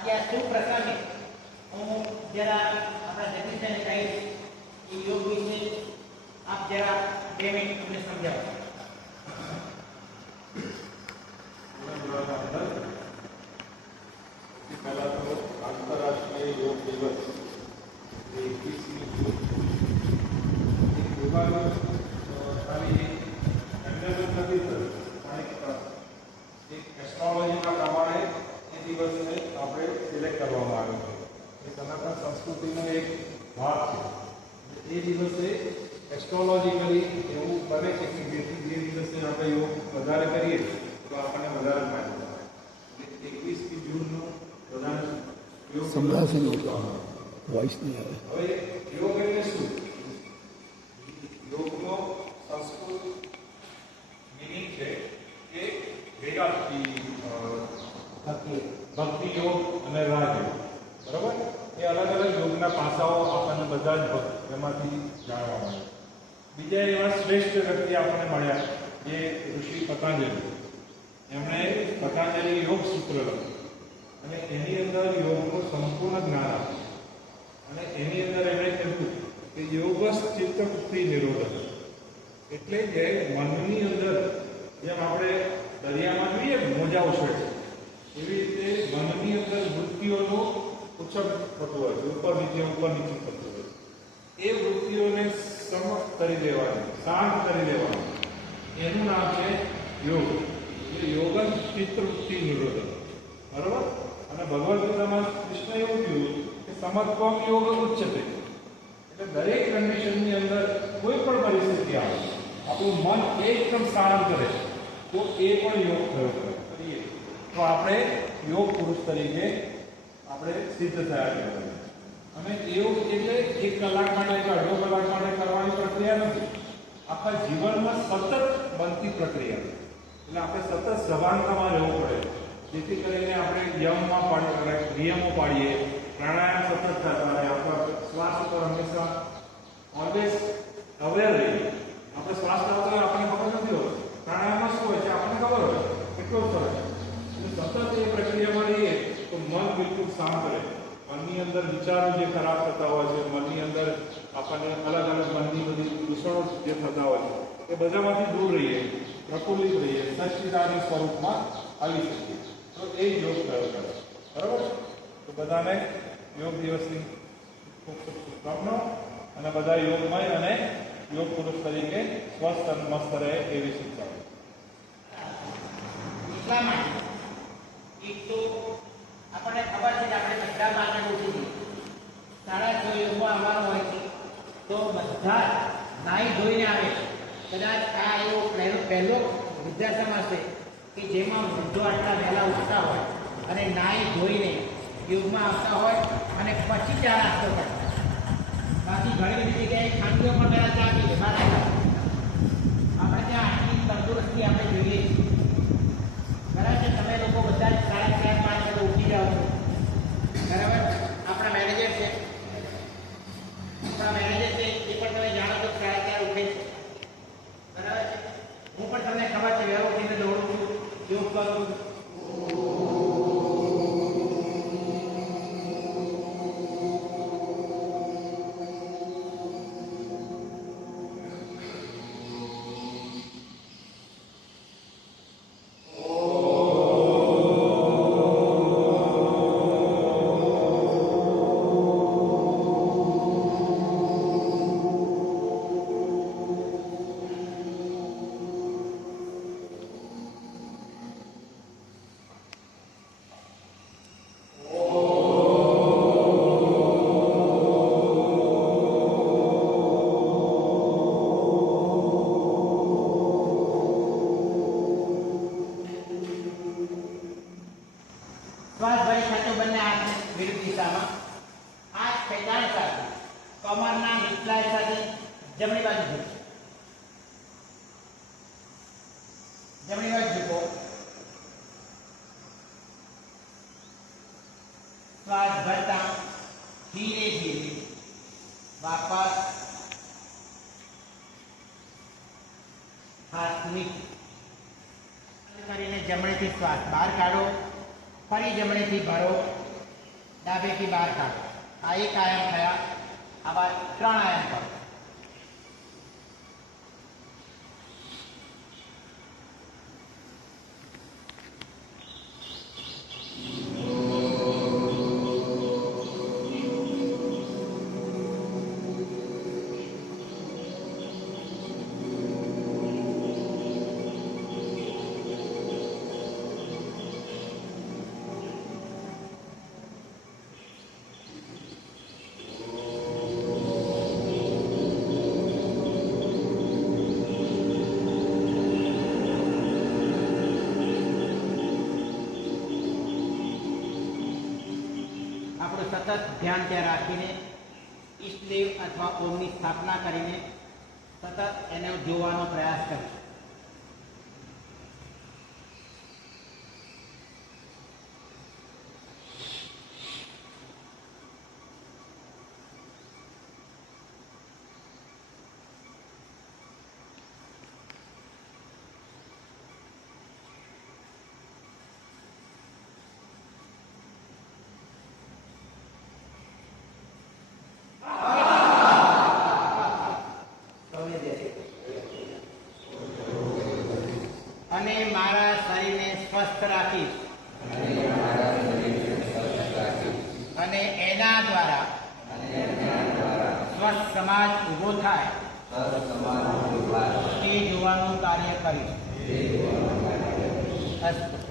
આજે આ શુભ પ્રસંગે હું જરા આપણા જગદીશભાઈને કહીશ કે યોગ વિશે આપ જરા 2 મિનિટ અમને સમજાવો. પહેલા તો આંતરરાષ્ટ્રીય યોગ દિવસ 21મી જૂન ખાલી એમનેમ નથી થયું, એક એસ્ટ્રોલોજીના પ્રમાણે એ દિવસને આપણે સિલેક્ટ કરવામાં આવ્યો છે. એ સનાતન સંસ્કૃતિનો એક ભાગ છે. એ દિવસે એસ્ટ્રોલોજીકલી એવું બને છે કે જેથી જે દિવસે આપણે યોગ વધારે કરીએ તો આપણને વધારે ફાયદો થાય. 21મી જૂનનો વધારે યોગ વોઇસ નહીં આવે. હવે યોગ એટલે શું? યોગનો સંસ્કૃત મિનિંગ છે કે ભેગા ભક્તિ યોગ અને રાજયોગ. બરાબર? એ અલગ અલગ યોગના પાસાઓ આપણને બધા જ એમાંથી જાણવા મળે. બીજા એવા શ્રેષ્ઠ વ્યક્તિ આપણને મળ્યા જે ઋષિ પતંજલિ. એમણે પતંજલિ યોગ સૂત્ર લખ્યું અને એની અંદર યોગનું સંપૂર્ણ જ્ઞાન આપ્યું. અને એની અંદર એમણે કહ્યું કે યોગ ચિત્તવૃત્તિ નિરોધક, એટલે કે મનની અંદર જેમ આપણે દરિયામાં જોઈએ મોજા ઉછળે છે એવી રીતે મનની અંદર વૃત્તિઓનું ઉછળ થતું હોય છે, ઉપર નીચે થતું હોય. એ વૃત્તિઓને સમસ્ત કરી દેવાની, શાંત કરી દેવાની, એનું નામ છે યોગ. એટલે યોગ ચિત્તવૃત્તિ નિરોધક. બરાબર? અને ભગવદ્ ગીતામાં કૃષ્ણ એવું કહ્યું કે સમત્વમ યોગ ઉચ્ચતે, એટલે દરેક કન્ડિશનની અંદર કોઈ પણ પરિસ્થિતિ આવે આપણું મન એકદમ શાંત કરે તો એ પણ યોગ થયો કરીએ તો આપણે યોગ પુરુષ તરીકે આપણે સિદ્ધ થયા કહેવાય. અને યોગ એટલે 1 કલાક માટે કે અડધો કલાક માટે કરવાની પ્રક્રિયા નથી, આખા જીવનમાં સતત બનતી પ્રક્રિયા. એટલે આપણે સતત સભાનતામાં રહેવું પડે જેથી કરીને આપણે નિયમો પાડીએ, પ્રાણાયામ સતત થતા રહે, આપણા શ્વાસ ઉપર હંમેશા ઓલવેઝ અવેર રહીએ. આપણે શ્વાસ લેવો તો આપણને ખબર નથી હોતી, પ્રાણાયામમાં શું હોય છે આપણને ખબર હોય, એટલો સરસ. એટલે સતત એ પ્રક્રિયામાં રહીએ તો મન બિલકુલ શાંત રહે. મનની અંદર વિચારો જે ખરાબ થતા હોય છે, મનની અંદર આપણને અલગ અલગ મનની બધી દૂષણો જે થતા હોય છે એ બધામાંથી દૂર રહીએ, પ્રફુલ્લિત રહીએ, સચ્ચિદાનંદ સ્વરૂપમાં આવી શકીએ. તો એ યોગ થયો કરે. બરાબર? તો બધાને યોગ દિવસની ખૂબ ખૂબ શુભકામનાઓ અને બધા યોગમય અને યોગ પુરુષ તરીકે સ્વસ્થ અને મસ્ત રહે એવી શુભકામનાઓ. એટલા માટે એક તો આપણને ખબર છે કે આપણે બધા માટે ઉઠી જઈએ 6:30 યોગમાં આવવાનું હોય છે તો બધા નાહી ધોઈને આવે. કદાચ આ એવો પહેલો વૃદ્ધાશ્રમ હશે કે જેમાં વૃદ્ધો આટલા વહેલા ઉઠતા હોય અને નાહી ધોઈને યોગમાં આવતા હોય અને પછી ચા નાસ્તો કરતા. બાકી ઘણી બધી જગ્યાએ ખાંડીઓ પણ પહેલાં ચા પીએ. આપણે ત્યાં આટલી તંદુરસ્તી આપણે જોઈએ છીએ. બરાબર છે? તમે લોકો બધા 4:30 5 વાગે ઉઠી જાઓ છો. બરાબર? આપણા મેનેજર છે એ પણ તમે જાણો છો 4:30 ઉઠે છે. બરાબર છે? હું પણ તમને ખબર છે વહેલો ઉઠીને દોડું છું, યોગ કરું છું. શ્વાસ ભરી ખેંચો બંને હાથ વિરુદ્ધ દિશામાં. હાથ ખેંચાણ સાથે કમરના નીચલા સાથે જમણી બાજુ ઝૂકો. જમણી બાજુ ઝૂકો. શ્વાસ ભરતા ધીરે ધીરે વાપસ હાથ નીચે કરીને જમણેથી શ્વાસ બહાર કાઢો. ફરી જમણેથી ભરો ડાબેથી બહાર કાઢો. આ એક આયામ થયા. આવા 3 આયામ કરો. આપણું સતત ધ્યાન ત્યાં રાખીને ઈષ્ટદેવ અથવા ઓમની સ્થાપના કરીને સતત એને જોવાનો પ્રયાસ કરીશું. અને મારા શરીરને સ્વસ્થ રાખીશ અને એના દ્વારા સ્વસ્થ સમાજ ઊભો થાય તે જોવાનું કાર્ય કરીશ. અસ્તુ.